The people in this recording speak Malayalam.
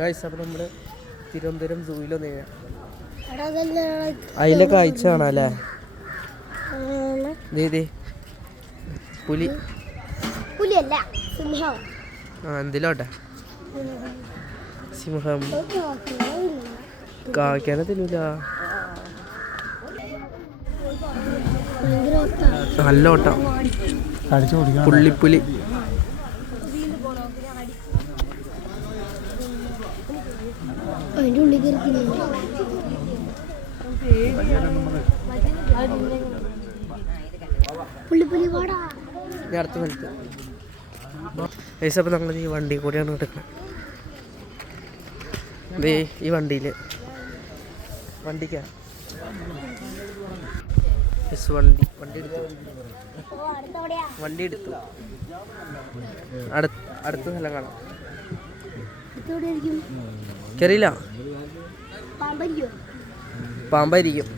ഗൈസ് അപ്പോൾ നമ്മൾ തിരുവനന്തപുരം സൂയിലൊന്ന് അതിലെ കാഴ്ച കാണാം അല്ലേ? ദേ പുലി പുലിയല്ല സിംഹം. എന്തിലോട്ടെ സിംഹം കായ്ക്കാനെ തരൂല. നല്ല ഓട്ടം. പുള്ളിപ്പുലി അതിൻ്റെ ഉള്ളിൽ കയറി പുള്ളിപ്പുലി പാടാ. ഞാൻ അടുത്ത സ്ഥലത്ത് ഗൈസ് അപ്പോൾ നമ്മൾ ഈ വണ്ടി കൂടിയാണ് എടുക്കുന്നത്. ദേ ഈ വണ്ടിക്കാ വണ്ടി എടുത്തു അടുത്ത സ്ഥലം കാണാം. കയറിയില്ല, പാമ്പായിരിക്കും.